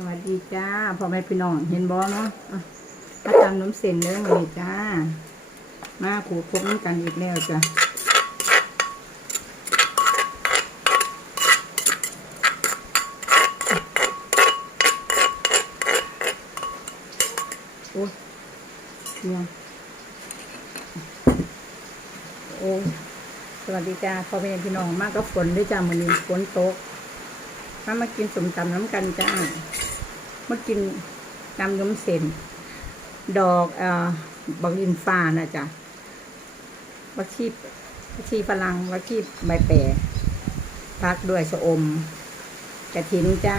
สวัสดีจ้าพ่อแม่พี่น้องเห็นบอเนาะมาตำน้ำเส้นเนื้อมาเลยจ้ามาขูดคบน้ำกันอีกแล้วจ้ะโอ้ยเนี่ยโอ้สวัสดีจ้าพ่อแม่พี่น้องมากก็ฝนด้วยจ้ามื้อนี้ฝนตกมากินสมตำน้ำกันจ้ามากินน้ำนมเส้นดอกบักลินฟ้านะจ๊ะบักชีฝรั่งบักชีใบแปรพักด้วยชะอมกระถินจ้า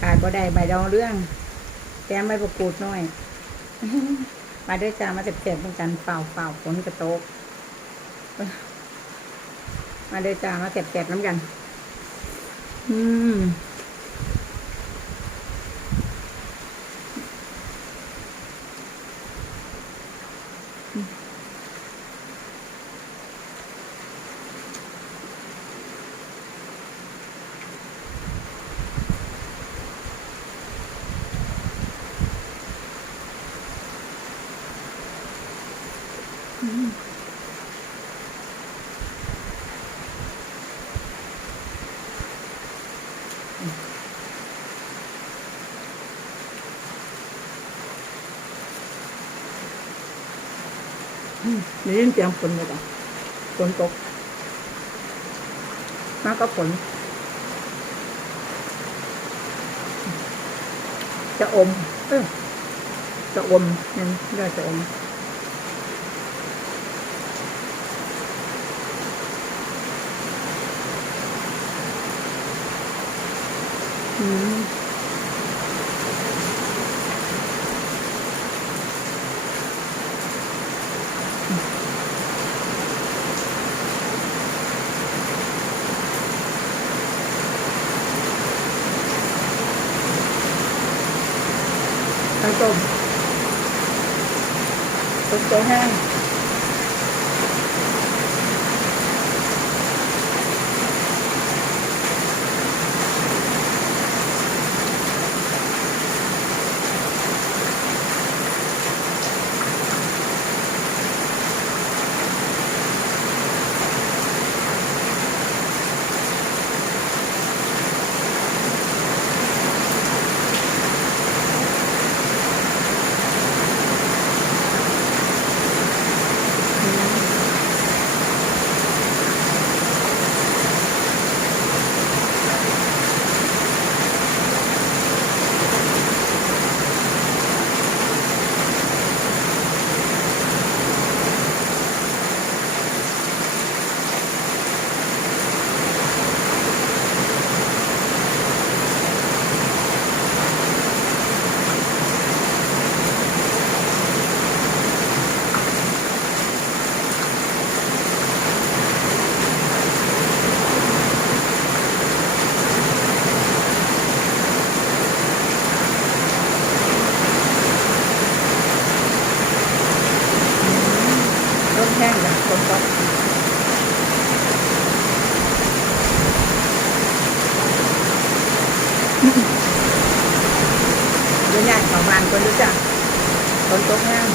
ขาดก็ได้ใบดองเรื่องแก้มใบประกูดน้อยมาด้วยจ้ามาเจ็บๆเหมือนกันเปล่าฝนกระโตกมาด้วยจ้ามาเจ็บๆน้ำกันได้ยินเสียงฝนเลยจ้ะฝนตกมากก็ฝนจะอมจะอมนั่นเรียกจะอมต้มตัวแห้งแห้งแบบฝนตกเดี๋ยวย้ายเข้าบ้านคนรู้จักฝนตกแห้ง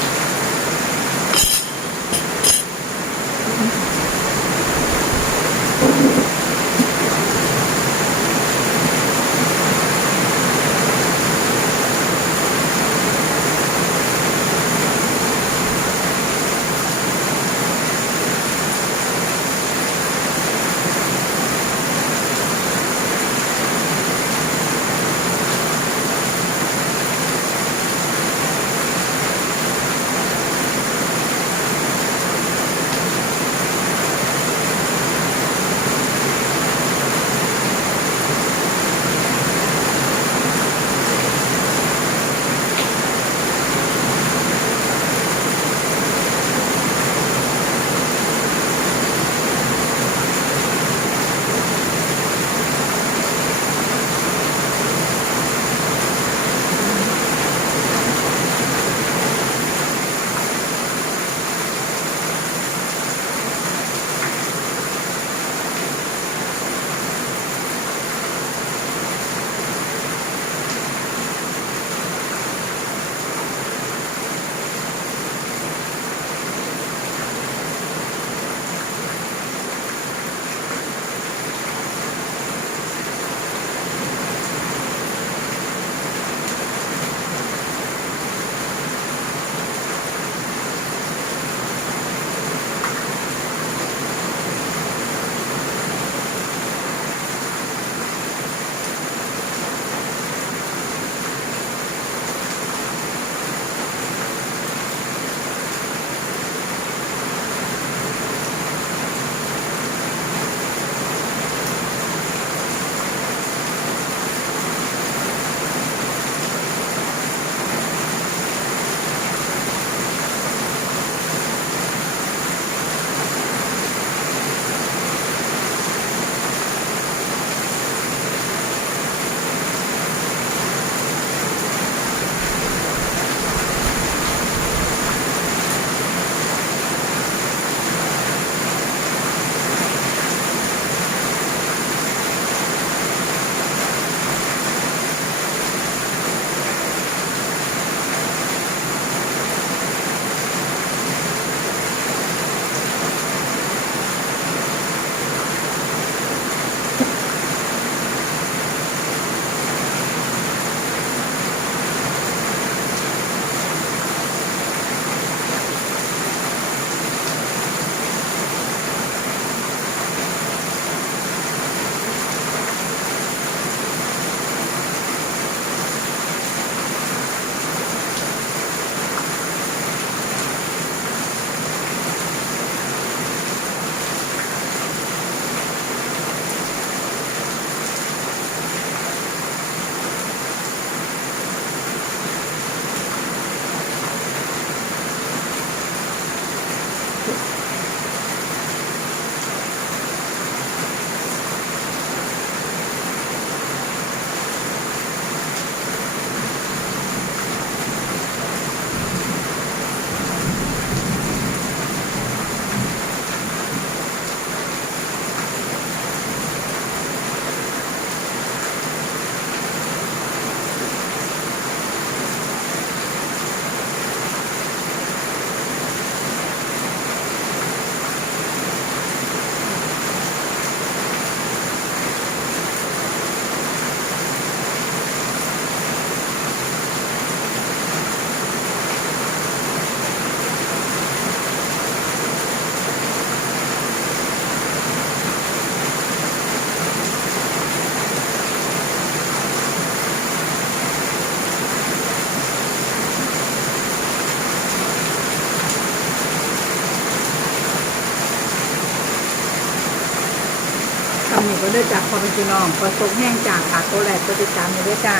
ำนี้ก็ได้จากพอเป็นพี่น้องพอตกแห้งจากปากโตแหลกก็ติดตามอยู่ด้วยจ้า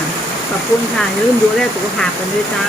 ขอบคุณค่ะอย่าลืมดูแลสุขภาพกันด้วยจ้า